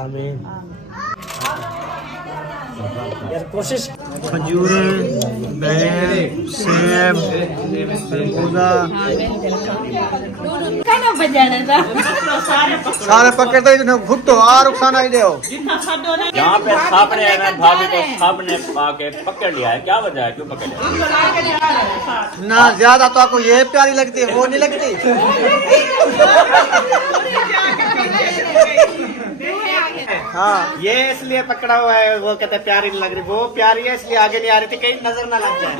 आमीन। यार कोशिश। खजूरें, बेर, सेब, खरबूजा सारे पके तो भुट्टो आ रुखसाना ही दो। यहाँ पे सामने है ना, भाभी को सामने आके पकड़ लिया है, क्या वजह है, क्यों पकड़ लिया? ना ज्यादा तो आपको ये प्यारी लगती है, वो नहीं लगती। हाँ, ये इसलिए पकड़ा हुआ है, वो कहते हैं प्यारी नहीं लग रही, वो प्यारी है इसलिए आगे नहीं आ रही थी, कहीं नजर ना लग जाए।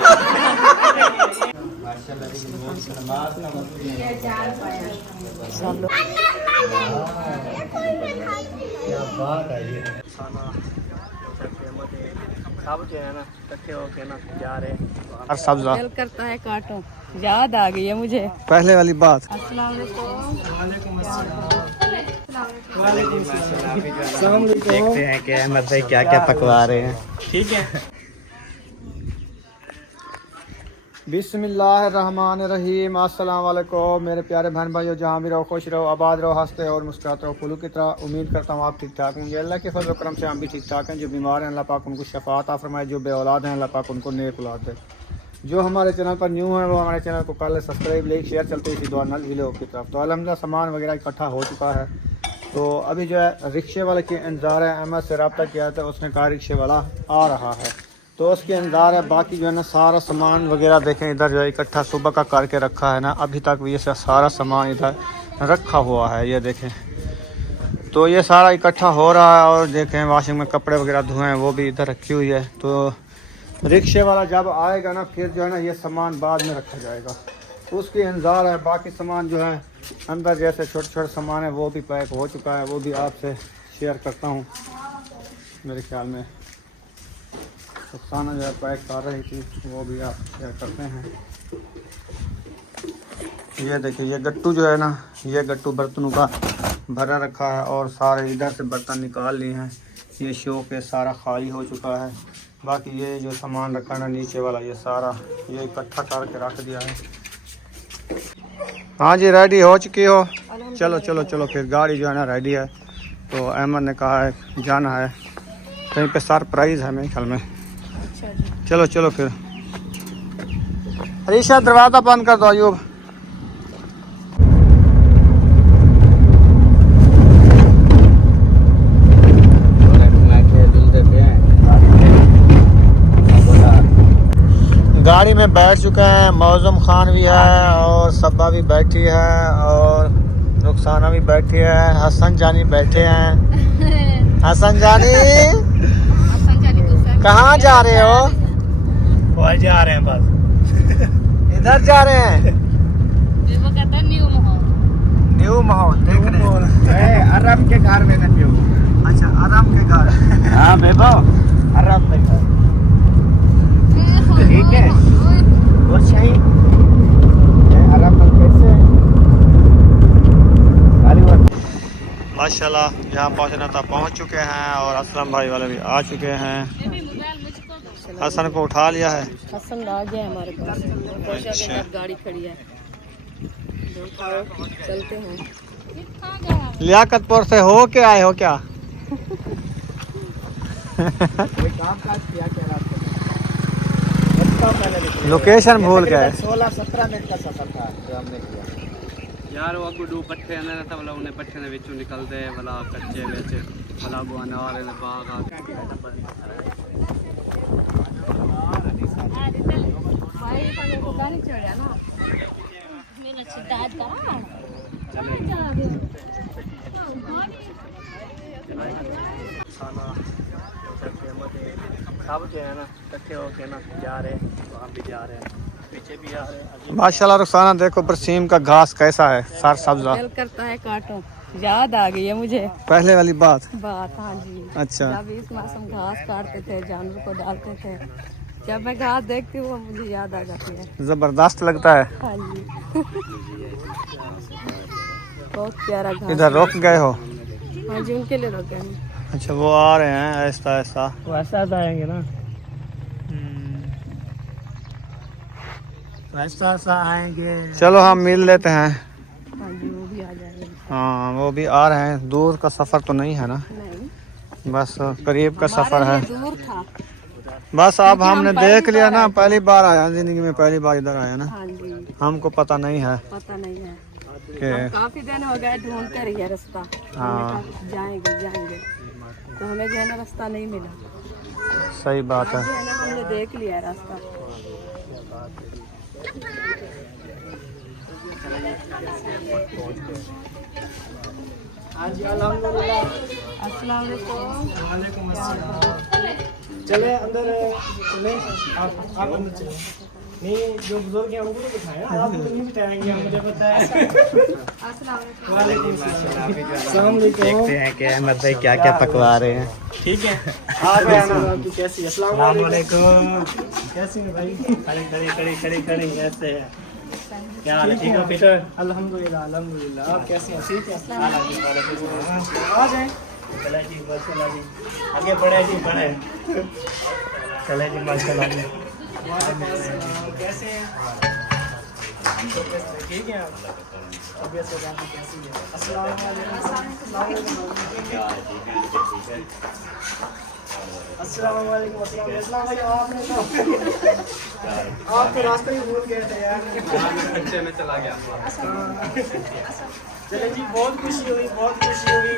क्या बात है ये। सब जो है ना इकट्ठे होके ना जा रहे हैं और सब्जा दिल करता है काटो। याद आ गई है मुझे पहले वाली बात। देखते हैं कि अहमद भाई क्या क्या पकवा रहे हैं। ठीक है। बिस्मिल्लाहिर्रहमानिर्रहीम। अस्सलाम वालेकुम मेरे प्यारे बहन भाइयों, जहाँ भी रहो खुश रहो, आबाद रहो, हंसते और मुस्कुराते रहो फूलों की तरह। उम्मीद करता हूँ आप ठीक ठाक होंगे। अल्लाह के फजल करम से हम भी ठीक ठाक हैं। जो बीमार हैं अल्लाह पाक उनको शफात फरमाए, जो बे औलाद हैं अल्लाह पाक उनको नेक औलाद दे। जो हमारे चैनल पर न्यू है वो हमारे चैनल को कर ले सब्सक्राइब, लाइक शेयर, चलते इसी दुआ नल वीडियो की तरफ। तो अल्हम्दुलिल्लाह सामान वगैरह इकट्ठा हो चुका है। तो अभी जो है रिक्शे वाले के इंतज़ार है। अहमद से रब्ता किया था, उसने कहा रिक्शे वाला आ रहा है, तो उसके इंतज़ार है। बाकी जो है ना सारा सामान वगैरह देखें इधर जो है इकट्ठा सुबह का करके रखा है ना, अभी तक ये सारा सामान इधर रखा हुआ है। ये देखें तो ये सारा इकट्ठा हो रहा है। और देखें वाशिंग में कपड़े वगैरह धोए हैं वो भी इधर रखी हुई है। तो रिक्शे वाला जब आएगा ना फिर जो है ना ये सामान बाद में रखा जाएगा, उसकी इंतज़ार है। बाकी सामान जो है अंदर जैसे छोटे छोटे सामान है वो भी पैक हो चुका है, वो भी आपसे शेयर करता हूँ। मेरे ख्याल में खाना जो है पैक कर रही थी वो भी आप शेयर करते हैं। ये देखिए ये गट्टू जो है ना, ये गट्टू बर्तनों का भरा रखा है और सारे इधर से बर्तन निकाल लिए हैं। ये शो के सारा खाली हो चुका है। बाकी ये जो सामान रखा है ना नीचे वाला ये सारा ये इकट्ठा करके रख दिया है। हाँ जी रेडी हो चुकी हो? चलो चलो चलो फिर गाड़ी जो है ना रेडी है। तो अहमद ने कहा है जाना है कहीं पे, सरप्राइज़ है मेरे ख्याल में। चलो चलो फिर। अरीशा दरवाज़ा बंद कर दो। अयूब गाड़ी में बैठ चुके हैं। मौजम खान भी है और सब्बा भी बैठी है और रुखसाना भी बैठी है। हसन जानी बैठे हैं। हसन जानी कहाँ जा रहे हो? वो जा रहे हैं बस। इधर जा रहे हैं। न्यू माहौल देख रहे हैं। आराम के घर में न्यू। अच्छा आराम के घर। हाँ बेबो आराम के घर ठीक है। वो सही आराम कैसे माशाल्लाह जहाँ पहुँचना था पहुँच चुके हैं और असलम भाई वाले भी आ चुके हैं। हसन को उठा लिया है। हसन आ गया हमारे पास। अच्छा। गाड़ी खड़ी है, चलते हैं। लियाकतपुर से हो के आए हो क्या? काम काज किया क्या रात को? लोकेशन भूल गए। 16-17 मिनट का सफर था जो हमने किया यार। वो गुडू पट्ठे ने था वाला, उन्हें पट्ठे ने विचों निकलदे वाला कच्चे विच वाला वो अनार ने बाग आ भाई को गाड़ी चढ़ा ना मेरा शिकायत करा। सब जो है ना इकट्ठे होके ना जा रहे हैं, वहाँ भी जा रहे हैं, पीछे भी आ रहे हैं। माशाल्लाह रुखसाना देखो बरसीम का घास कैसा है, सर सब्जा। दिल करता है काटो। याद आ गई है मुझे पहले वाली बात। हाँ जी। अच्छा। जब इस मौसम घास काटते थे जानवर को डालते थे, जब मैं घास देखती हूँ मुझे याद आ जाती है। जबरदस्त लगता है। हाँ जी। बहुत प्यारा घास। इधर रुक गए हो? हाँ जी उनके लिए रुके हैं। अच्छा वो आ रहे हैं ऐसा ऐसा। वो ऐसा आएंगे ना, ऐसा आएंगे। चलो हम मिल लेते हैं। हाँ जी वो भी भी आ जाएंगे। हाँ वो भी आ रहे हैं, दूर का सफ़र तो नहीं है ना, नहीं बस करीब का सफ़र है। दूर था। बस अब क्योंकि हम हमने पहली देख लिया बार ना, आए थे। पहली बार आया ज़िंदगी में, पहली बार इधर आया ना, हाँ जी, हमको पता नहीं है पता नहीं है। कि हम काफी दिन हो गए ढूंढते रहिए रास्ता। हाँ। हमने कहा जाएंगे जाएंगे, तो हमें जो है ना रास्ता नहीं मिला। सही बात आज है। जो है ना हमने देख लिया रास्ता। अस्सलाम वालेकुम। चले अंदर, चले आप अंदर चले। नहीं, जो बुजुर्ग हैं उनको तो बिठाएं, आप तो नहीं बिठाएंगे, मुझे पता है। अस्सलाम वालेकुम सलाम। देखते हैं कि अहमद भाई क्या क्या पकवा रहे हैं। ठीक है, आ गए ना आपकी कैसी? अस्सलाम वालेकुम। कैसी है भाई? खड़ी कैसे है? क्या हाल है? ठीक हो पीटर? अल्हम्दुलिल्लाह अल्हम्दुलिल्लाह। आप कैसे हैं? ठीक है। आ जाए। चले जी माशाल्लाह जी, आगे बढ़े जी बढ़े। चले जी माशाल्लाह जी। कैसे हैं? ठीक है आप? तबीयत से जान कैसी है? अस्सलाम वालेकुम। अस्सलाम वालेकुम। अस्सलाम भाई, आपने तो आप तो रास्ते में भूल गए थे यार। बच्चे में चला गया। चले जी, बहुत खुशी हुई, बहुत खुशी हुई।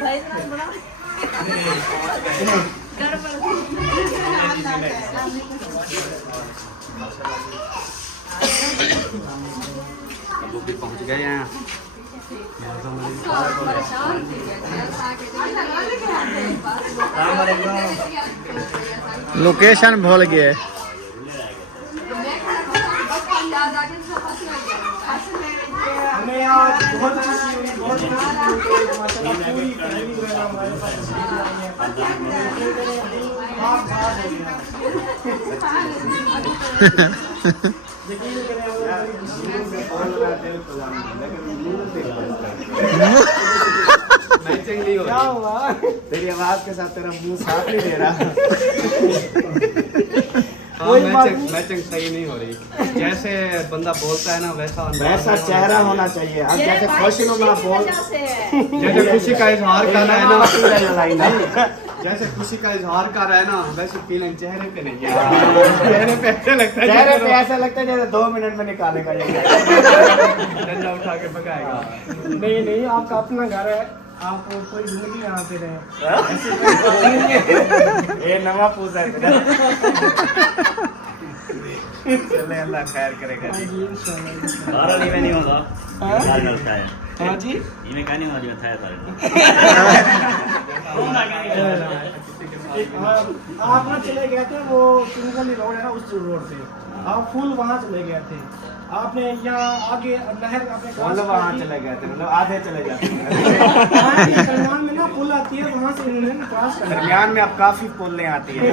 अब भी पहुंच गए हैं। लोकेशन भूल गए। हमें यहाँ बहुत खुशी हुई, बहुत खुशी हुई। माशाल्लाह पूरी फैमिली जो है ना हमारे पास तशरीफ लाई है। यकीन करें, वो बड़ी मैचिंग नहीं हो क्या हुआ? तेरी आवाज के साथ तेरा मुंह साथ नहीं दे रहा। मैचिंग सही नहीं हो रही। जैसे बंदा बोलता है ना वैसा चेहरा होना चाहिए। अब जैसे खुशनुमा बोल, जैसे खुशी का इजहार कर रहा है ना, जैसे खुशी का इजहार कर रहा है ना, वैसे फीलिंग चेहरे पे नहीं है। चेहरे पे ऐसा लगता है चेहरे पे ऐसा लगता है जैसे 2 मिनट में निकालेगा। डंडा उठा के भगाएगा। नहीं नहीं, आपका अपना घर है, आप कोई ढूंढिए यहाँ पे रहे। ये नवा पूजा है। चले, अल्लाह खैर करेगा जी। सारा लीवे नहीं होगा, लाल मिलता है। हाँ जी, इन्हें कहने वाली में था सारे। आप ना चले गए थे वो सिंगल रोड है ना, उस रोड से आप फुल वहाँ चले गए थे। आपने यहाँ आगे नहर आपने वहाँ चले गए थे, मतलब आधे चले जाते हैं। दरमियान में ना पुल आती है, वहाँ से इन्होंने क्रॉस कर। दरमियान में अब काफी पुलें आती है।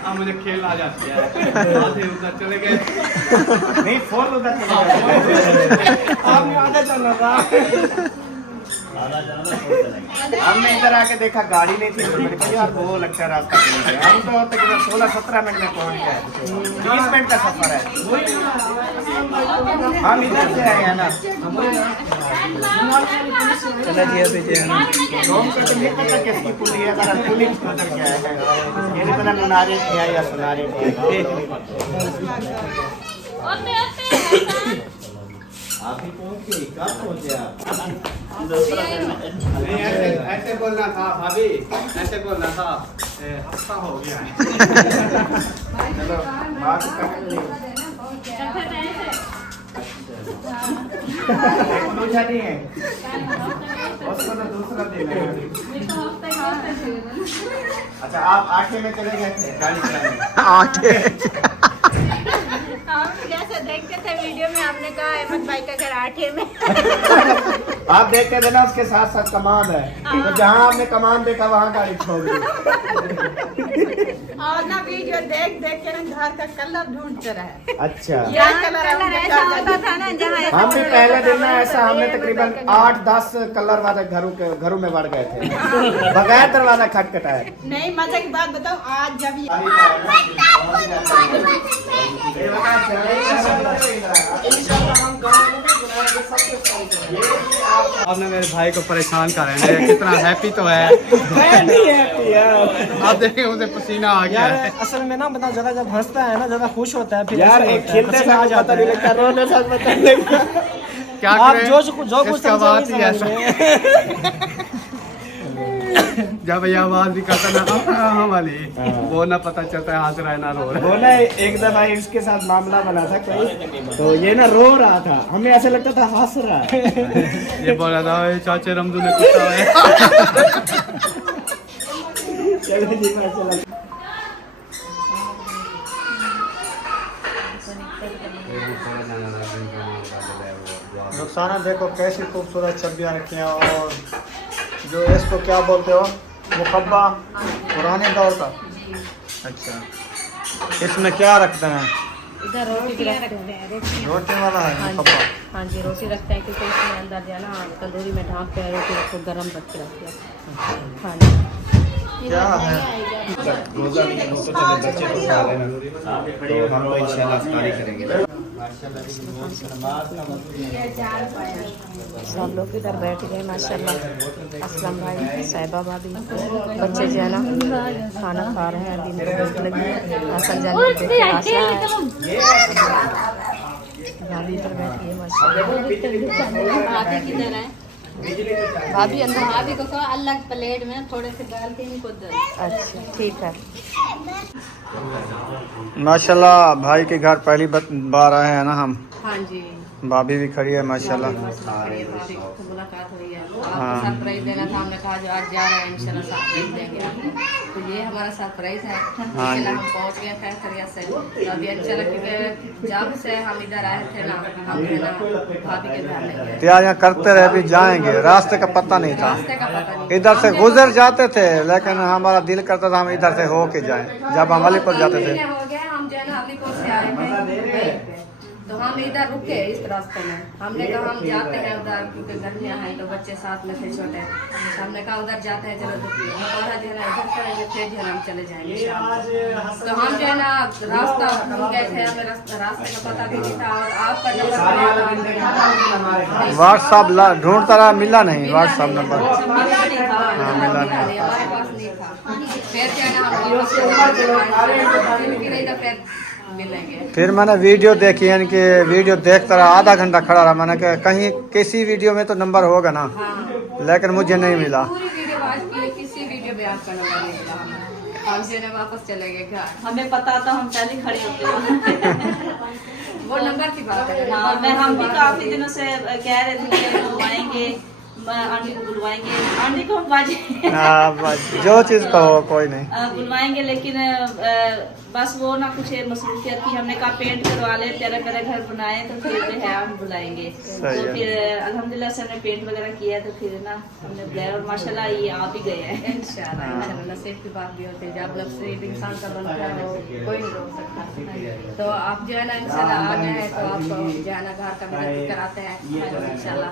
अब मुझे खेल आ जाती है। आधे उधर चले गए। नहीं, फुल उधर चले गए। आपने आधा चलना था। हमने इधर आके देखा गाड़ी नहीं थी, तो मैंने कहा यार वो लगता है रास्ता नहीं है। हम तो तकरीबन 16-17 मिनट में पहुंच गए। 20 मिनट का सफर है। हम इधर से आए हैं ना। चला जी पीछे रोम का तो नहीं पता किसकी पुली है, अगर पुलिस को उधर गया है। ये नहीं पता नारे किया या सुनारे किया। आप ही पहुंच गए, कब पहुंचे आप? नहीं, ऐसे बोलना था भाभी, ऐसे बोलना था। हफ्ता हो गया है। चलो बात करने दूसरा नहीं है, उसको तो दूसरा दिन है। अच्छा, आप आटे में चले गए थे गाड़ी चलाने? आटे हम जैसे देखते थे वीडियो में, आपने कहा अहमद भाई का घर आठे में। आप देखते थे ना, उसके साथ साथ कमान है, तो जहाँ आपने कमान देखा वहाँ गाड़ी छोड़ दी। और ना वीडियो देख देख के ना घर का कलर ढूंढते रहे। अच्छा, ये कलर ऐसा होता था ना, जहाँ हम भी पहले दिन ना ऐसा, हमने तकरीबन 8-10 कलर वाले घरों में बढ़ गए थे बगैर दरवाजा खटखटाए। नहीं, मजे की बात बताओ, आज जब आपने मेरे भाई को परेशान कर रहे हैं, कितना हैप्पी तो है। आप देखें उसे पसीना आ गया है। असल में ना बंदा ज्यादा जब हंसता है ना ज्यादा खुश होता है, फिर यार एक खिलते पसीना आ जाता है। क्या आप करें, जो कुछ इसका बात ही ऐसा जब ये आवाज भी करता ना वाली वो ना पता चलता है हंस रहा है ना रो रहा है। वो ना एक दफा इसके साथ मामला बना था कोई, तो ये ना रो रहा था, हमें ऐसा लगता था हंस रहा है। ये बोल रहा था "ओए, चाचे रमजू ने कुत्ता है। चलो जी माशाल्लाह। रुखसाना देखो कैसी खूबसूरत छबियाँ रखी हैं, और जो इसको क्या बोलते हो, मुकब्बा पुराने दौर का। अच्छा, इसमें क्या रखते हैं? इधर रोटी भी रखते हैं, रोटी वाला है हाँ जी, मुकब्बा। हाँ जी रोटी रखते हैं, क्योंकि इसमें अंदर जो है ना तंदूरी में ढाँप के रोटी को गर्म रख के रखते हैं। हाँ जी, क्या है? हम तो इंशाल्लाह इफ्तारी करेंगे। सब लोग इधर बैठ गए माशाल्लाह। असलम भाई, साहिबा भाभी, बच्चे जो है ना खाना खा रहे हैं। दिन को भूख लगी है। असल जाने की देख के आशा है। भाभी इधर बैठ गई माशाल्लाह। भाभी अंदर। भाभी को कहो अलग प्लेट में थोड़े से डाल के इनको दो। अच्छा ठीक है। माशाल्लाह भाई के घर पहली बार आए हैं ना हम। हाँ जी, भाभी भी खड़ी है माशाल्लाह। भाभी को मुलाकात हुई है, हाँ। आपको सरप्राइज देना था। हमने कहा जो आज जा रहे हैं इंशाल्लाह सरप्राइज देंगे आपको, तो ये हमारा सरप्राइज है। इंशाल्लाह हम पहुंच गए खैर खैरियत से। तो अभी अच्छा लगा क्योंकि जब से हम इधर आए थे ना, हम है ना भाभी के घर नहीं गए। तैयारियां करते रहे, अभी जाएंगे, रास्ते का पता नहीं था। रास्ते का पता नहीं। इधर से गुजर जाते थे, लेकिन हमारा दिल करता था हम इधर से हो के जाएं। जब हम अलीपुर जाते थे, हो गया हम जो है ना अलीपुर से आए थे, तो हम इधर रुके इस रास्ते में। हमने कहा हम जाते हैं उधर, क्योंकि गर्मियाँ हैं तो बच्चे साथ में थे छोटे। तो हमने कहा उधर जाते हैं, चलो दोपहर जो है ना इधर करेंगे, फिर जो है ना हम चले जाएंगे शाम को। तो हम जो है ना रास्ता भूल गए थे, हमें रास्ते का पता भी नहीं था। और आपका नंबर व्हाट्सअप ढूंढता रहा, मिला नहीं व्हाट्सअप नंबर। मिला नहीं था, मिला नहीं। हमारे पास नहीं था। फिर जो है ना हम फिर मिलेंगे। फिर मैंने वीडियो देखी, यानी कि वीडियो देखता रहा, आधा घंटा खड़ा रहा। मैंने कहा कहीं किसी वीडियो में तो नंबर होगा ना, लेकिन मुझे नहीं मिला। पूरी वीडियो वॉच की, किसी वीडियो में आपका नंबर नहीं मिला। हम जो है वापस चले गए घर। हमें पता था, हम पहले खड़े होते वो नंबर की बात है। हाँ, हम भी काफी दिनों से कह रहे थे कि बुलवाएंगे, आंटी को बुलवाएंगे, आंटी को हम बाजी जो चीज़ कहो कोई नहीं बुलवाएंगे, लेकिन बस वो ना कुछ मसरूफियत की। हमने कहा पेंट करवा ले, प्यारे प्यारे घर बनाए, तो फिर जो है हम बुलाएंगे। तो फिर अल्हम्दुलिल्लाह से हमने पेंट वगैरह किया, तो फिर ना हमने बुलाया, और माशाल्लाह ये आप ही गए हैं। इंशाल्लाह नसीब की बात भी होती है, जब नसीब इंसान का बनता है वो कोई नहीं रोक सकता। तो आप जो है ना इंशाल्लाह आ गए, तो आपको जो है ना घर का भी कराते हैं इंशाल्लाह।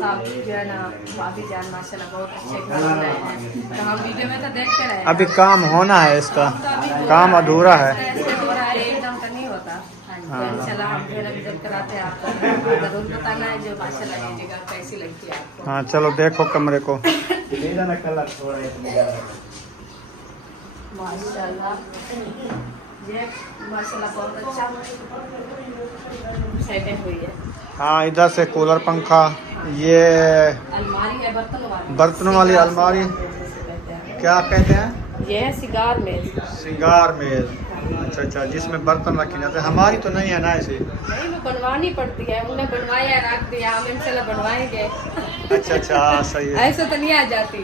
सब जो है ना भाभी जान माशाल्लाह बहुत अच्छे घर बन रहे हैं। तो हम वीडियो में तो देखते रहे। अभी काम होना है, इसका काम अधूरा है। एकदम तो नहीं होता। तो इंशाल्लाह हम जो है ना विजिट कराते हैं आपको, जरूर बताना है जो माशाल्लाह ये जगह कैसी लगती है आपको। हाँ चलो देखो कमरे को। माशाल्लाह ये माशाल्लाह बहुत अच्छा सेटिंग हुई है। हाँ इधर से कूलर पंखा, ये अलमारी है बर्तनों वाली अलमारी, क्या कहते हैं? ये है सिगार मेज। सिंगार मेज, अच्छा अच्छा, जिसमें बर्तन रखे जाते हैं। हमारी तो नहीं है ना ऐसी। नहीं वो बनवानी पड़ती है, उन्हें बनवाया रख दिया, हम इंशाल्लाह बनवाएंगे। अच्छा अच्छा हाँ, सही है। ऐसे तो नहीं आ जाती।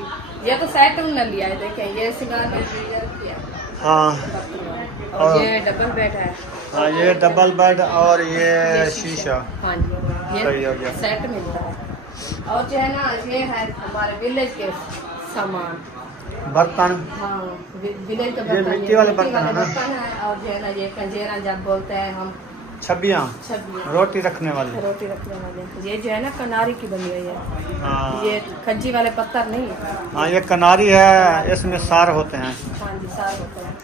ये तो सेट उन्होंने लिया है, देखें ये सिगार मेज किया। हाँ और ये डबल बेड है। हाँ ये डबल बेड और ये शीशा। हाँ जी सही हो गया। ये सेट मिलता है। और जो है ना ये है हमारे विलेज के सामान, बर्तन। हाँ विलेज का ये बर्तन, मिट्टी वाले बर्तन है ना? बर्तन है। और जो है ना ये कंजेरा जब बोलते हैं हम, छबियाँ छबियाँ रोटी रखने वाली। रोटी रखने वाले। ये जो है ना कनारी की बनी हुई है। हाँ ये खज्जी वाले पत्थर नहीं है। हाँ ये कनारी है, इसमें सार होते हैं। हाँ जी सार होते हैं।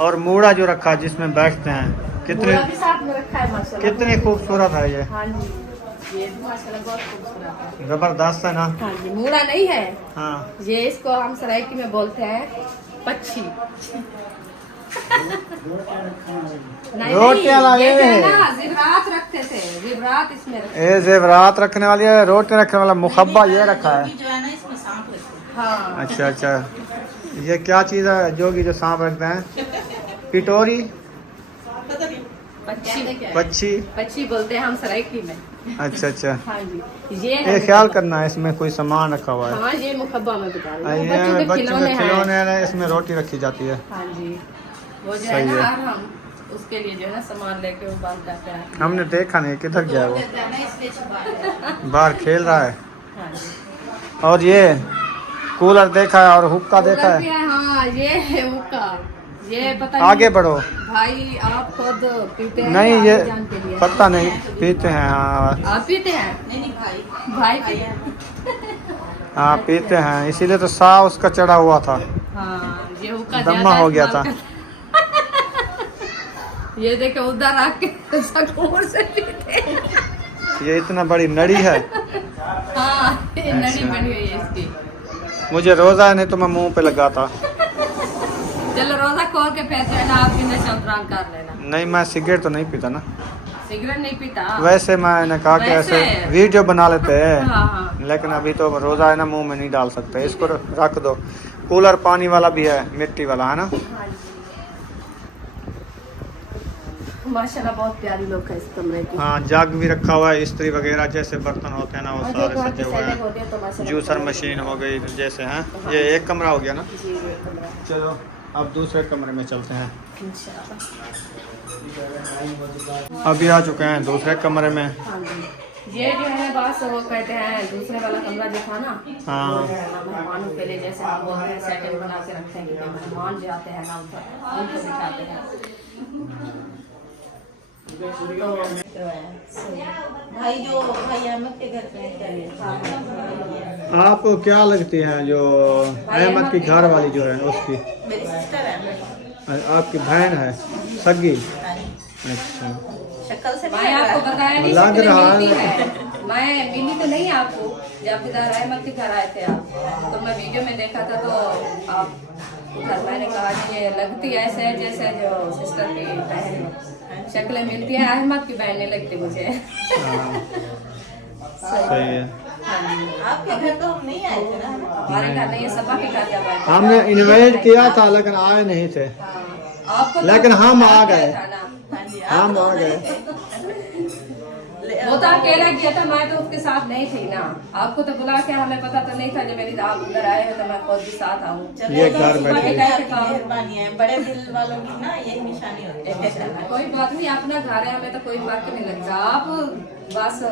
और मूड़ा जो रखा जिसमें बैठते हैं, कितने मूला भी साथ में रखा है माशाल्लाह। कितनी खूबसूरत है ये, हाँ जी, ये भी माशाल्लाह बहुत खूबसूरत है। जबरदस्त है ना। हाँ जी, मूला नहीं है, हाँ ये इसको हम सराइकी में बोलते हैं पक्षी। नहीं, रोटियां लाए ये जो है हैं। ना ज़िवरात रखते थे, ज़िवरात इसमें रखते ये जेवरात रखने वाली है, रोटी रखने वाला मुखब्बा ये रखा है। जो है ना इसमें सांप रखते हाँ। अच्छा अच्छा, ये क्या चीज़ है जोगी जो सांप रखते हैं? पिटोरी, पक्षी पक्षी। पक्षी बोलते हैं हम सराइकी में। अच्छा अच्छा, हाँ जी, ये है ये ख्याल करना है इसमें कोई सामान रखा हुआ है। हाँ, ये मुखब्बा में बता रही हूँ, ये बच्चों के बच्चों खिलौने के हैं। खिलौने हैं, इसमें रोटी रखी जाती है। हाँ जी, वो जो है सही ना, है। और हम उसके लिए जो है ना सामान लेके वो बांध जाते हैं। हमने देखा नहीं किधर गया वो, हैं इसलिए छुपा है। बाहर खेल रहा है। हाँ जी, और ये कूलर देखा है और हुक्का देखा कूलर भी है। है, हाँ ये है उसका, ये पता आगे नहीं बढ़ो। भाई आप खुद पीते हैं नहीं या ये आप जान के लिए? पता नहीं, पीते हैं। हाँ आप पीते हैं? नहीं भाई, भाई पीते हाँ पीते हैं, इसीलिए तो साह उसका चढ़ा हुआ था, हाँ, ये हुक्का दम्मा ज्यादा हो गया इस्तेमाल था। कर- ये देखो उधर आके सकूर से पीते हैं। ये इतना बड़ी नड़ी है। हाँ, ये नड़ी बनी हुई है इसकी। मुझे रोजा है, नहीं तो मैं मुंह पे लगाता। चलो रोजा खोल के फिर जो है ना आप भी नशा उतरान कर लेना। नहीं मैं सिगरेट तो नहीं पीता ना, सिगरेट नहीं पीता? वैसे मैंने कहा कि ऐसे वैसे? वीडियो बना लेते हैं, हाँ हाँ, लेकिन अभी तो रोजा है ना, मुंह में नहीं डाल सकते। इसको रख दो। कूलर पानी वाला भी है, मिट्टी वाला है ना। माशाल्लाह बहुत प्यारी लोग है इस कमरे की। हाँ जग भी रखा हुआ है, इस्त्री वगैरह जैसे बर्तन होते हैं ना वो और सारे जो सजे हुए सेटिंग हैं। होती है तो माशाल्लाह जूसर मशीन हो गई जैसे हैं। ये एक कमरा हो गया ना। जी, ये कमरा चलो अब दूसरे कमरे में चलते हैं। इंशाल्लाह। अभी आ चुके हैं दूसरे कमरे में। हाँ जी, ये जो है बस वो कहते हैं दूसरे वाला कमरा जो था ना, हाँ। वो जो है ना मेहमानों के लिए जैसे हम बोलते हैं सेटिंग बना के रखते हैं कि मेहमान जो आते हैं ना उनको दिखाते हैं। भाई जो भाई अहमद के घर पे आप क्या लगती हैं जो अहमद की घर वाली जो है उसकी? मेरी सिस्टर है, आपकी बहन है सगी? अच्छा, शक्ल से मैं आपको बताया नहीं, लग शक्लें रहा मिलती है। है। मैं मिली तो नहीं आपको, जब इधर अहमद के घर आए थे आप, तो मैं वीडियो में देखा था, तो आप उधर मैंने कहा कि ये लगती ऐसे है जैसे जो सिस्टर की बहन है। शक्लें मिलती है, अहमद की बहन नहीं लगती मुझे। हाँ, सही है। आपके घर तो हम नहीं आए थे ना। हमारे घर नहीं है, सबा के घर जब आए थे। हमने इन्वाइट किया था लेकिन आए नहीं थे। आपको तो लेकिन हम आ बुलाया गए। था ना। हाँ जी, हम आ गए। वो तो अकेला किया था, मैं तो उसके साथ नहीं थी ना। आपको तो बुला के हमें पता तो नहीं था, जब मेरी आप उधर आए हो तो मैं खुद भी साथ आऊँ। ये घर बैठे। मेहरबानी है, बड़े दिल वालों की ना यही निशानी होती है। कोई बात नहीं, अपना घर है, हमें तो कोई फर्क नहीं लगता। आप बस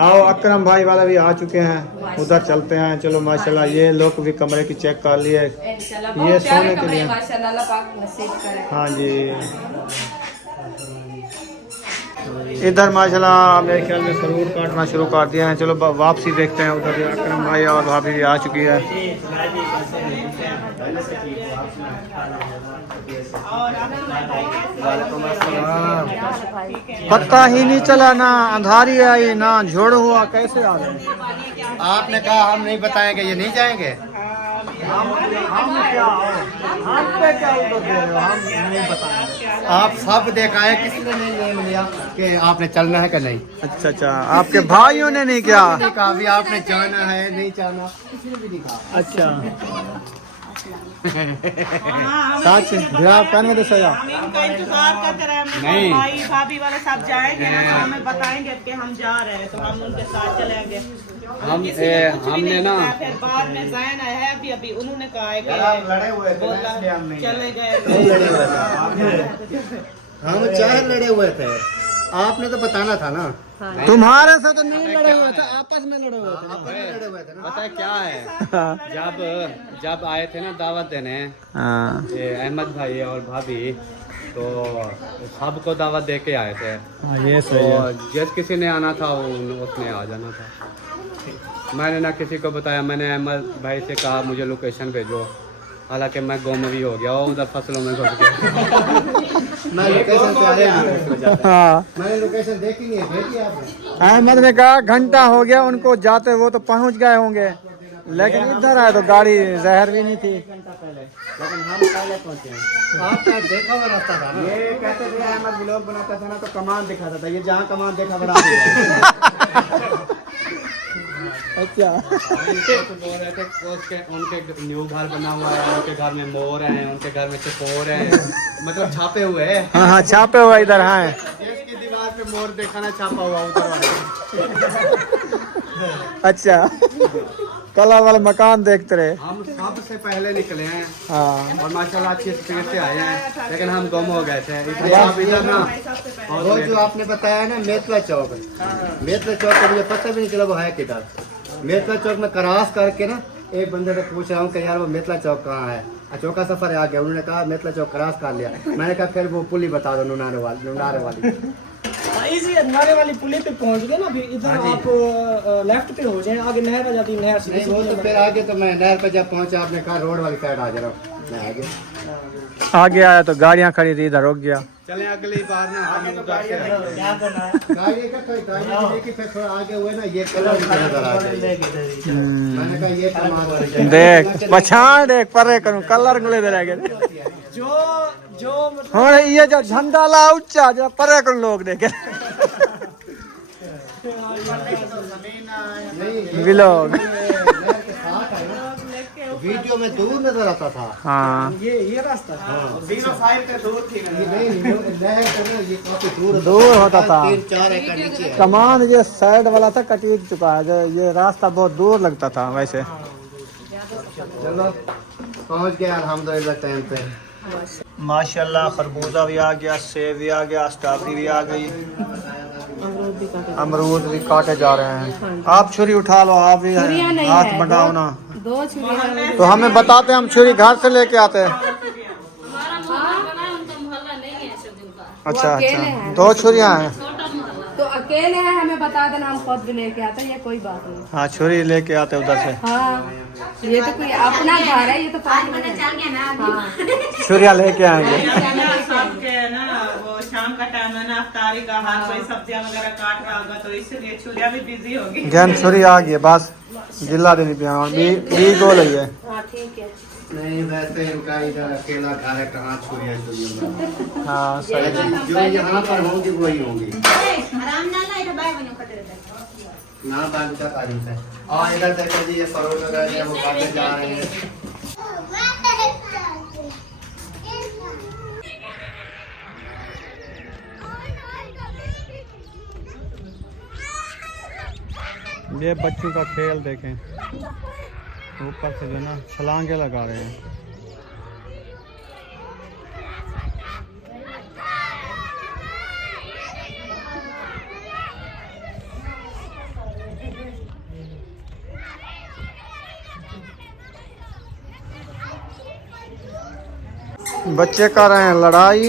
आओ अकरम भाई वाला भी आ चुके हैं, उधर चलते हैं। चलो माशाल्लाह ये लोग भी कमरे की चेक कर लिए। इंशाल्लाह ये बहुत प्यारे सोने के कमरे लिए। माशाल्लाह, अल्लाह पाक नसीब करे। हाँ जी, इधर माशाल्लाह मेरे ख्याल में फ्रूट काटना शुरू कर दिया है। चलो वापसी देखते हैं। उधर भी अकरम भाई और भाभी भी आ चुकी है। पता ही नहीं चला ना, अंधारी आई ना झोड़ हुआ, कैसे आ गए? आपने कहा हम नहीं बताएंगे, ये नहीं जाएंगे। हम पे क्या उधर दे रहे हो? हम नहीं बताएंगे। आप सब देखा है, किसने नहीं ले लिया कि आपने चलना है कि नहीं? अच्छा अच्छा, आपके भाइयों ने नहीं क्या? नहीं कहा भी आपने जाना है नहीं जाना, किसने भी नहीं कहा। अच्छा सच भैया कहने दे सया इनका इंतजार करते रहे, हमने नहीं। कहा भाई भाभी वाले सब जाएंगे ना, तो हमें बताएंगे कि हम जा रहे हैं, तो हम उनके साथ चलेंगे। किसी ने कुछ भी हमने नहीं ना बताया। फिर बाद में जैन है अभी उन्होंने कहा है आप लड़े हुए कि थे ना, बोला इसलिए हम नहीं चले नहीं लड़े हुए गए। थे। हम चाहे लड़े हुए थे, आपने तो बताना था ना। तुम्हारे से तो नहीं लड़े हुए थे, आपस में लड़े हुए थे। आपस में लड़े हुए थे ना। पता है क्या है, जब आए थे ना दावत देने हाँ ये अहमद भाई और भाभी, तो सबको दावत दे के आए थे। ये तो जिस किसी ने आना था उसने आ जाना था। मैंने ना किसी को बताया, मैंने अहमद भाई से कहा मुझे लोकेशन भेजो, हालांकि मैं गुम भी हो गया, उधर फसलों में घुस गया। मैं लोकेशन पे आ रहा हूँ। हाँ मैंने लोकेशन देखी नहीं है, भेजी आपने? अहमद ने कहा घंटा हो गया उनको जाते, वो तो पहुंच गए होंगे, लेकिन इधर आए तो गाड़ी जहर भी नहीं थी। लेकिन हम पहले पहुंचे हैं। आपका देखा हुआ रास्ता था ना? ये कहते थे अहमद व्लॉग बनाता था ना तो कमान दिखाता था, ये जहाँ कमान देखा बना दिया। अच्छा बोल रहे थे उनके न्यू घर बना हुआ है, उनके घर में मोर है, उनके घर में चकोर है, मतलब छापे हुए हैं। हाँ हाँ छापे हुआ इधर है। इसकी दीवार पे मोर दिखाना छापा हुआ उधर वाले। अच्छा कलर वाले मकान देखते रहे। हम सबसे पहले निकले हैं हाँ और माशाल्लाह अच्छी स्पीड से आए हैं, लेकिन हम गुम हो गए थे। इसलिए आप इधर ना, और वो जो आपने बताया ना मेतला चौक, मेतला चौक का मुझे पता भी नहीं चला वो है किधर। मेतला चौक में क्रॉस करके ना एक बंदे से पूछ रहा हूँ कि यार वो मेतला चौक कहाँ है। चौका सफर आ गया, उन्होंने कहा मेतला चौक क्रॉस कर लिया। मैंने कहा फिर वो पुली बता दो, नुनारे वाली। इसी नारे वाली पुली पे पहुंच गए ना, फिर इधर आप लेफ्ट पे हो जाए, आगे नहर आ जाती है, नहर से नहीं वो तो फिर आगे तो मैं नहर पे जब पहुंचा आपने कहा रोड वाली साइड आ जा रहा हूँ, मैं आगे आगे आया तो गाड़ियाँ खड़ी थी, इधर रुक गया। चले अगली बार ना हम गाड़ी का कोई गाड़ी देखी फिर थोड़ा आगे हुए ना ये कलर नजर आ गया। मैंने कहा ये कमाल देख पछाण देख परे करूँ कलर गुले दे रह गए। जो हाँ ये जो झंडा ला उच्चा जो परे कर लोग देखे व्लॉग वीडियो में दूर नजर आता था। हाँ ये रास्ता ये काफी दूर दूर होता था। 3-4 एकड़ नीचे है। कमान ये साइड वाला था कटीट चुका है, जो ये रास्ता बहुत दूर लगता था वैसे। चलो पहुंच गया अल्हम्दुलिल्लाह टाइम पे। माशाल्लाह खरबूजा भी आ गया, सेब भी आ गया, स्ट्रॉबेरी भी आ गई, अमरूद भी काटे जा रहे हैं। आप छुरी उठा लो, आप भी हाथ बढ़ाओ ना। 2 छुरी तो हमें बताते हम छुरी घर से लेके आते हैं। अच्छा अच्छा 2 छुरियाँ हैं तो अकेले हैं, हमें बता देना, हम खुद भी लेके आते हैं, ये कोई बात नहीं। हाँ छुरी लेके आते उधर से। हाँ ये तो कोई अपना घर है, ये तो पास में है। हाँ छुरिया लेके आएंगे। सबके ना वो शाम का टाइम है ना, अफ्तारी का हाथ कोई सब्जियां वगैरह काट रहा होगा, तो इसलिए छुरिया भी बिजी होगी। जैन छुरी आ गई है, बस जिला देनी पिया बी गोल है। हाँ ठीक है। नहीं वैसे इनका इधर अकेला घर है, कहाँ छुरिया हाँ सही। जो यहाँ पर होंगी वही होंगी ना बात का तारीफ है। और इधर देखो जी ये फरोट वगैरह वो काटे जा रहे हैं। ये बच्चों का खेल देखें, ऊपर से जो ना छलांगे लगा रहे हैं। बच्चे कर रहे हैं लड़ाई।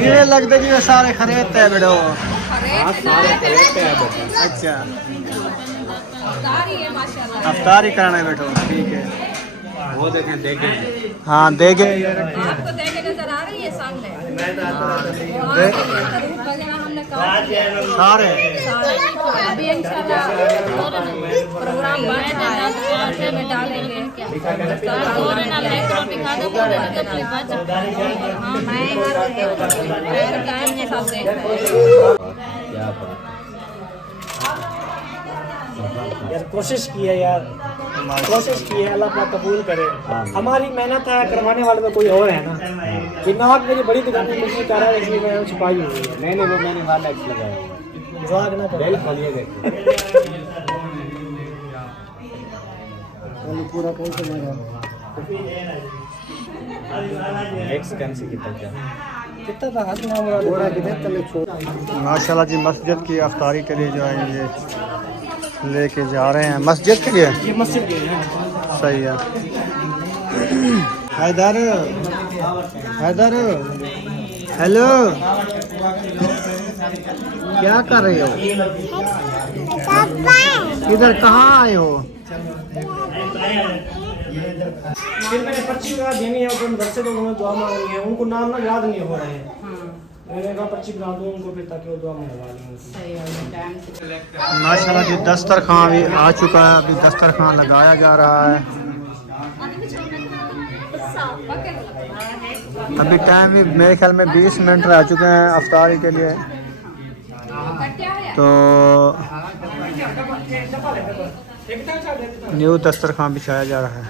ये लगता है कि सारे खरीदते हैं बेटो। अच्छा अफ्तारी कराना है बेटो, ठीक है। वो देखें देखें हाँ देखे आपको देखे नजर आ रही है सामने। हमने कहा सारे अभी इंशाल्लाह प्रोग्राम में डालेंगे। यार कोशिश की है यार, कोशिश की है, अल्लाह पाक कबूल करे। हमारी मेहनत है, करवाने वाले तो कोई और है ना। ये नाक मेरी बड़ी दुकान में कुछ कर रहा है, इसलिए मैं छुपाई हुई है। नहीं वो मैंने वाला एक्स लगाया जवाब ना बेल खोलिए देखिए पूरा कौन सा मारा एक्स कैंसिल कितना क्या कितना था हाथ ना मुराद थोड़ा किधर तले छोड़। माशाल्लाह जी मस्जिद की अफ्तारी के लिए जो है ये लेके जा रहे हैं मस्जिद के लिए। ये मस्जिद के है। सही है। हैदर हैदर हेलो क्या कर रहे हो? इधर कहाँ आए हो? फिर मैंने पर्ची वगैरह देनी है, उनको घर से तो उन्होंने दुआ मांगनी है, उनको नाम ना याद नहीं हो रहे हैं। मैंने कहा पर्ची बना दूँ उनको फिर ताकि वो दुआ मंगवा लें। माशाल्लाह जी दस्तरखान भी आ चुका है, अभी दस्तरखान लगाया जा रहा है। अभी टाइम भी मेरे ख्याल में 20 मिनट रह चुके हैं अफ्तारी के लिए, तो न्यू दस्तरखान बिछाया जा रहा है।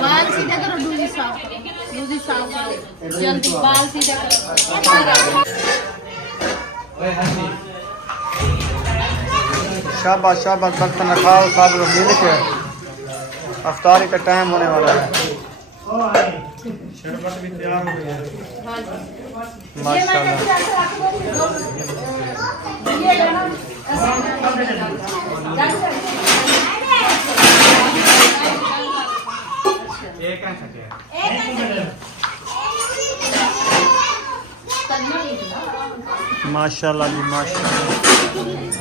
बाल सीधा करो, दूधी साफ करो, जल्दी बाल सीधा करो। शाबाश शाबाश, बर्तन रखाओ सब लोग मिल के, अफ्तारी का टाइम होने वाला है। शरबत भी तैयार हो गया है। माशाल्लाह। माशाल्लाह जी माशाल्लाह।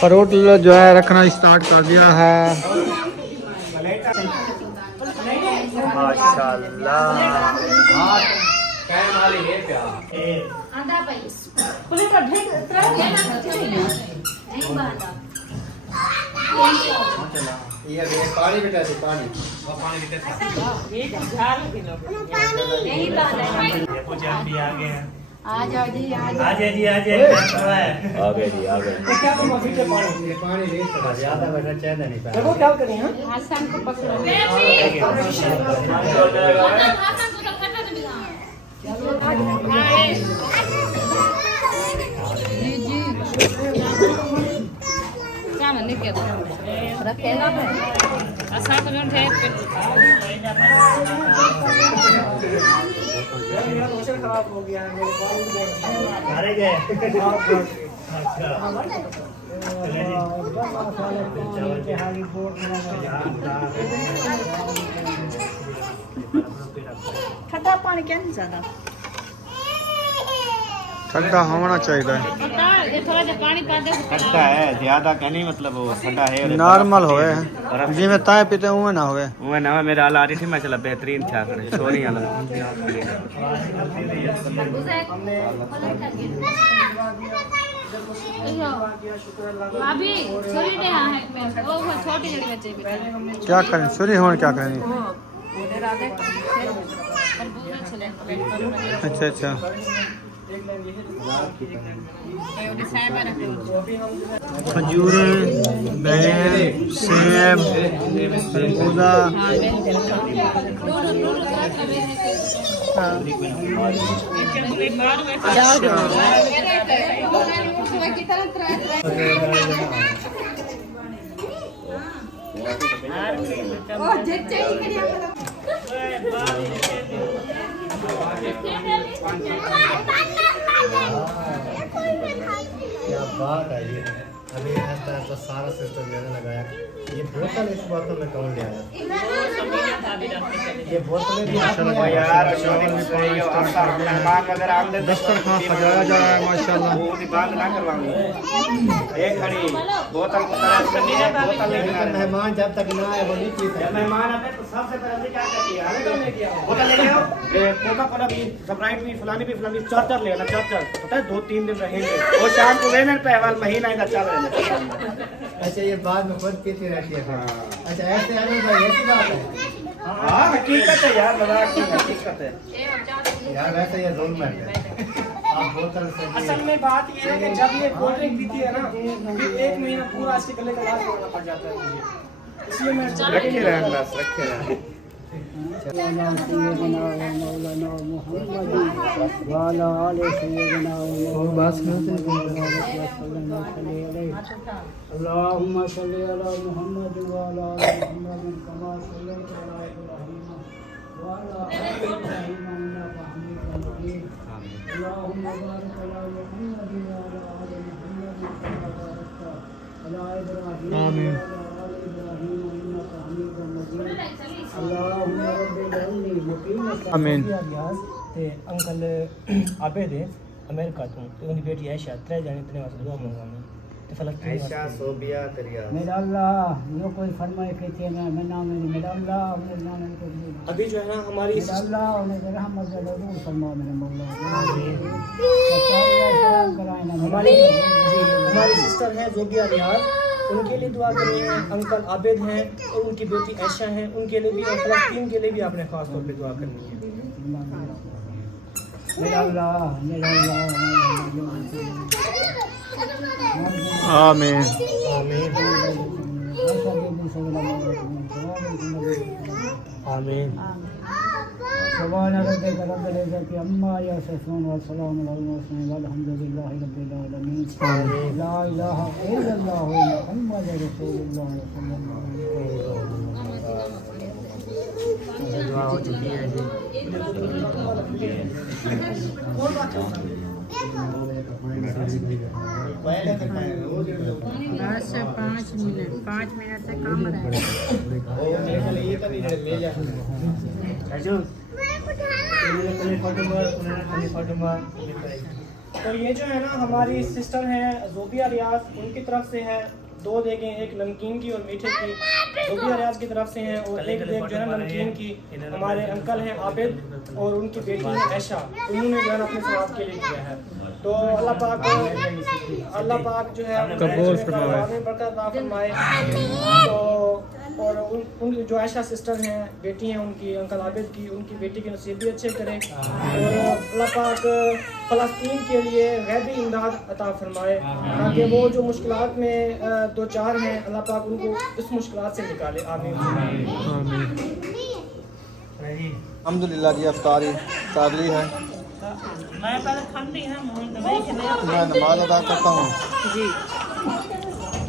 फ्रूट जो है रखना स्टार्ट कर दिया है। माशाल्लाह। ये पानी बेटा से पानी आ जाओ जी, आ जाओ। आ गए जी आ गए। पानी ले सकता ज्यादा बेटा चाय नहीं पाया। देखो क्या करें हैं? आसान को पकड़ो। जी जी क्या मैंने क्या रखेगा है आसान में ठेक मेरा क्वेश्चन खराब हो गया है, मेरे बाल में मारे गए। ठंडा पानी क्या नहीं ज्यादा ठंडा होना चाहिए, ये थोड़ा सा पानी पा दे। ठंडा है ज्यादा क्या नहीं, मतलब वो ठंडा है नॉर्मल होए जिमें ताए पीते हुए ना होए। वो ना मेरा हाल आ रही थी, मैं चला बेहतरीन छा करे छोरी वाला। अभी छोटी ने है वो छोटी जड़ी बच्चे भी क्या करें सूरी होने क्या करें? अच्छा अच्छा। खजूर, बेर, सेब, खरबूजा, क्या बात है ये। अभी ऐसा ऐसा सारा सिस्टम मैंने लगाया। ये बोतल इस बोतल में कौन ले आया? ये बोतलें भी यार दस्तरखान सजाया जा रहा है माशाल्लाह। बात ना करवाऊंगी। एक खड़ी बोतल को तरह करनी है, बोतल लेकिन मेहमान जब तक ना आए वो नहीं पीते। मेहमान आते तो सबसे पहले क्या करती है? बोतल लेके आओ, कोका कोला भी, स्प्राइट भी, फलानी भी, फलानी चार लेना, चार पता है 2-3 दिन रहेंगे। वो शाम को वेमेंट पे वाल महीना इधर चल रहे। अच्छा ये बाद में खुद पीती रहती है। अच्छा ऐसे आने भाई ऐसी बात है। हाँ हकीकत है यार, मजाक नहीं, हकीकत है यार ऐसा ये जोन में है। आप बोतल से असल में बात ये है कि जब ये कोल्ड ड्रिंक पीती है ना, फिर 1 महीना पूरा इसके गले का इलाज करना पड़ जाता है मुझे, इसलिए मैं रखे रहना बस रखे रहना। अल्लाहुम्मा सल्ली अला मुहम्मद व अला आलि मुहम्मद कमा सल्लैता अला इब्राहीम व अला आलि इब्राहीम इन्नका हमीदुम मजीद अल्लाहुम्मा बारिक अला मुहम्मद व अला आलि मुहम्मद कमा बारकता अला इब्राहीम व अला आलि इब्राहीम इन्नका हमीदुम मजीद अल्लाहुम्मा रब्बिल इल्मी मुकीम आमीन। ते अंकल आबे दे अमेरिका तो उनकी बेटी आयशा 3 जाने इतने वास्ते दुआ मांगवानी ते फलस्तीन आयशा सोबिया करिया मेरा अल्लाह जो कोई फरमाए कहते हैं मैं नाम मेरा अल्लाह मेरे नाम को अभी जो है ना हमारी अल्लाह उन्हें रहमत से दूर फरमा मेरे मौला हमारी सिस्टर है जोगिया रियाज उनके लिए दुआ करनी है। अंकल आबिद हैं और उनकी बेटी आयशा हैं उनके लिए भी और फलस्तीन के लिए भी आपने खास तौर पे दुआ करनी है। मेरा अल्लाह आमीन आमीन आमीन। सुभान रब्बिक रब्बिल इज्जति अम्मा यसिफून व सलामुन अलल मुरसलीन वल्हम्दुलिल्लाहि रब्बिल आलमीन। ला इलाहा इल्लल्लाह मुहम्मदुर रसूलुल्लाह सल्लल्लाहु अलैहि वसल्लम। दुआ हो चुकी है जी। बस 5 मिनट से कम रहे। तो ये जो है ना हमारी सिस्टर हैं जोबिया रियाज उनकी तरफ से है 2 देगें, एक नमकीन की और मीठे की जोबिया रियाज की तरफ से हैं और एक देग जो है नमकीन की हमारे अंकल हैं आबिद और उनकी बेटी है आयशा उन्होंने जो है अपने सवाब के लिए किया है। तो अल्लाह पाक जो है कबूल फरमाए बरकत अता फरमाए। तो और उन जो आयशा सिस्टर हैं बेटी हैं उनकी अंकल आबिद की उनकी बेटी के नसीब भी अच्छे करें और अल्लाह पाक फ़लस्तीन के लिए गैबी इमदाद अता फरमाए ताकि वो जो मुश्किलात में 2-4 हैं अल्लाह पाक उनको इस मुश्किलात से निकाले। आमीन आमीन। अल्हम्दुलिल्लाह जी अफ्तारी तागली है मैं पहले खाती है मैं नमाज अदा करता हूँ जी।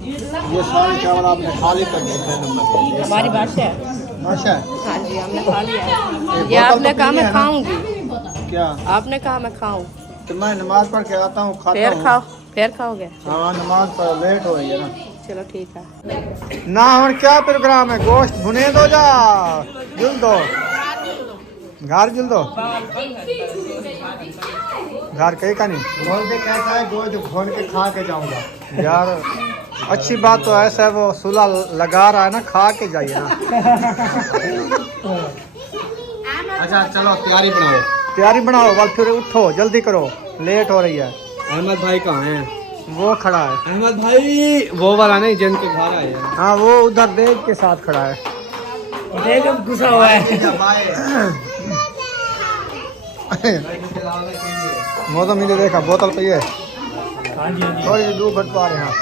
ये सारे चावल आपने खाली कर दिए थे नमक हमारी बादशाह माशा हाँ जी हमने खा लिया है। ये आपने कहा मैं खाऊंगी क्या आपने कहा मैं खाऊं तो मैं नमाज पढ़ के आता हूँ फिर खाओगे हाँ नमाज पर लेट हो रही है ना। चलो ठीक है ना और क्या प्रोग्राम है गोश्त भुने दो जा जुल दो घर जुल दो घर कहीं का नहीं बोल के कहता है गोश्त भून के खा के जाऊंगा यार। अच्छी बात तो ऐसा है वो सुलह लगा रहा है ना खा के जाइए ना। अच्छा चलो तैयारी बनाओ बल फिर उठो जल्दी करो लेट हो रही है। अहमद भाई कहाँ हैं? वो खड़ा है अहमद भाई वो वाला नहीं जिनके घर आए हैं। हाँ वो उधर देख के साथ खड़ा है गुस्सा हुआ है मौसम ही देखा बोतल पे है थोड़ी दूर बढ़ पा रहे हैं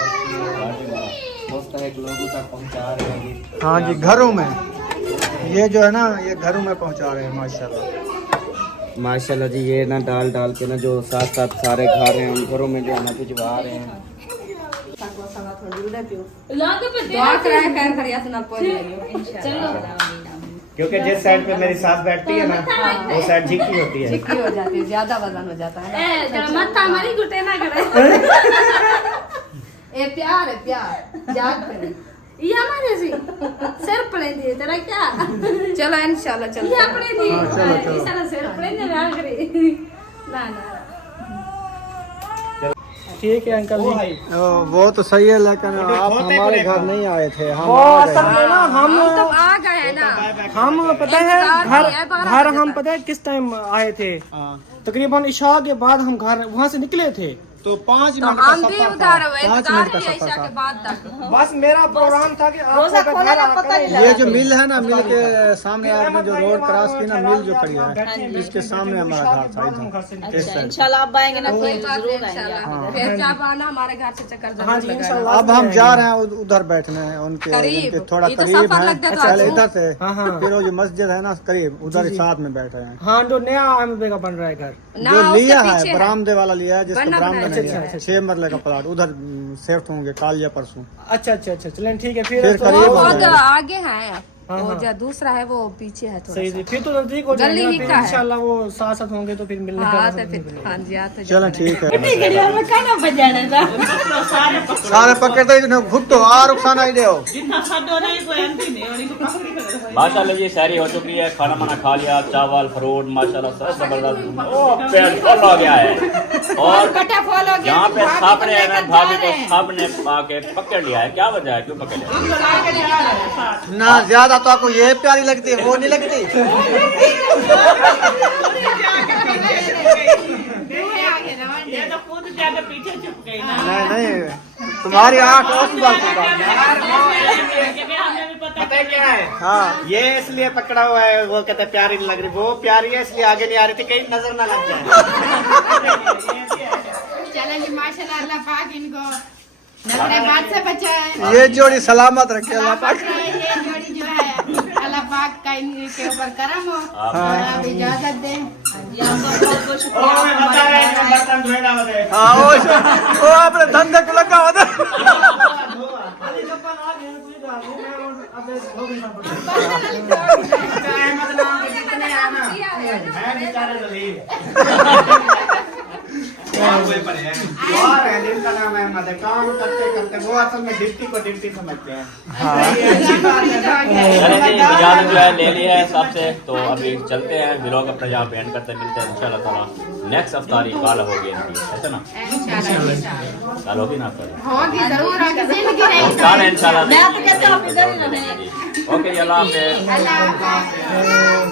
हाँ जी घरों में ये जो है ना ये घरों में पहुंचा रहे हैं माशाल्लाह जी। ये ना डाल के ना जो साथ साथ सारे खा रहे हैं उन घरों में जो है ना भिजवा रहे हैं। क्योंकि जिस साइड पे मेरी सास बैठती है ना वो साइड झिक्की होती है चिक्की हो जाती है ज्यादा वजन हो जाता है ए प्यार है प्यार याद करें ये हमारे से सिर पड़े दिए तेरा क्या चलो इंशाल्लाह चलो ये अपने दिए चलो इस तरह सिर पड़े ने ना करे ना ठीक है अंकल जी वो तो सही है लेकिन आप हमारे घर नहीं आए थे हम तो आ गए ना हम पता है घर हम पता है किस टाइम आए थे तकरीबन इशा के बाद हम घर वहाँ से निकले थे तो 5 तो मिनट का हम भी सफर उधर था। 5 इंतजार मिनट का किए सफर ईशा के था। बाद तक। बस मेरा प्रोग्राम था कि रोजा आपको खोला ना घर पता नहीं आकर लगा। ये जो मिल है ना, मिल के सामने आपने जो रोड क्रॉस की ना, मिल जो खड़ी है इसके सामने हमारा घर था इधर इस अच्छा साइड। इंशाल्लाह आप आएंगे ना कोई तो बात नहीं जरूर आएंगे इंशाल्लाह। फिर जब आना हमारे घर से चक्कर हाँ जी जरूर लगाना। इंशाल्लाह अब हम जा रहे हैं उधर बैठने हैं उनके करीब। उनके थोड़ा ये तो करीब सफर है। लगता है तो पहले आपको। इधर से हाँ, हाँ। फिर वो जो मस्जिद है ना करीब उधर ही साथ में बैठे हैं। हाँ जो नया अहमद का बन रहा है घर ना जो उसके लिया पीछे है बरामदे वाला लिया है, जिसका बनना बरामदा बनाया। नहीं है, अच्छा, 6 मरले का प्लाट उधर शिफ्ट होंगे कल या परसों। अच्छा चलें ठीक है फिर फिर तो करीब वो हो बहुत जाएगा। आगे है। हाँ, वो हाँ। जो दूसरा है वो पीछे है थोड़ा सही सा। जी फिर तो नजदीक हो गली जाएगा ही फिर का है। इंशाल्लाह वो साथ साथ होंगे तो फिर मिलने का हाँ मौका तो फिर मिलेगा। हाँ जी आते चलो ठीक है। खाना बजाना था सारे पकड़ते ही खुद तो आ रुखसाना ही दे जितना छो नहीं कोई अंती नहीं और इनको पकड़ी कर माशाल्लाह जी शहरी हो चुकी है, खाना माना खा लिया, चावल फ्रूट माशाल्लाह सब जबरदस्त। ओ पेट फुल हो गया है और यहाँ पे सामने है ना भाभी को सामने आके पकड़ लिया है। क्या वजह है, क्यों पकड़ लिया? ना ज्यादा तो आपको ये प्यारी लगती है, वो नहीं लगती। ये तो खुद ज्यादा पीछे छुप गई ना। नहीं तुम्हारी आंख उस बात की बात है। हमें भी पता पता है क्या है हाँ ये इसलिए पकड़ा हुआ है, वो कहते हैं प्यारी नहीं लग रही, वो प्यारी है इसलिए आगे नहीं आ रही थी कहीं नजर ना लग जाए। चलें जी माशाल्लाह अल्लाह पाक इनको नजर बात से बचाए। ये जोड़ी सलामत रखे अल्लाह पाक। ये जोड़ी जो है अल्लाह पाक का इनके ऊपर करम हो और आप इजाजत दें। बहुत बहुत शुक्रिया। बर्तन धोएगा बताए हाँ वो अपने धंधे को लगा हुआ था। काम करते करते वो असल में ड्यूटी को ड्यूटी समझते हैं। चलिए जी इजाजत जो है ले ली है सबसे, तो अभी चलते हैं व्लॉग अपना यहाँ पे एंड करते मिलते हैं इंशाल्लाह ताला नेक्स्ट अफ्तारी कल होगी इनकी, ऐसा ना कल होगी ना होगी जरूर आगे जिंदगी है कल इंशाल्लाह। मैं तो कहता हूँ आप इधर ही रहें। ओके अल्लाह हाफिज़। अल्लाह हाफ़िज़।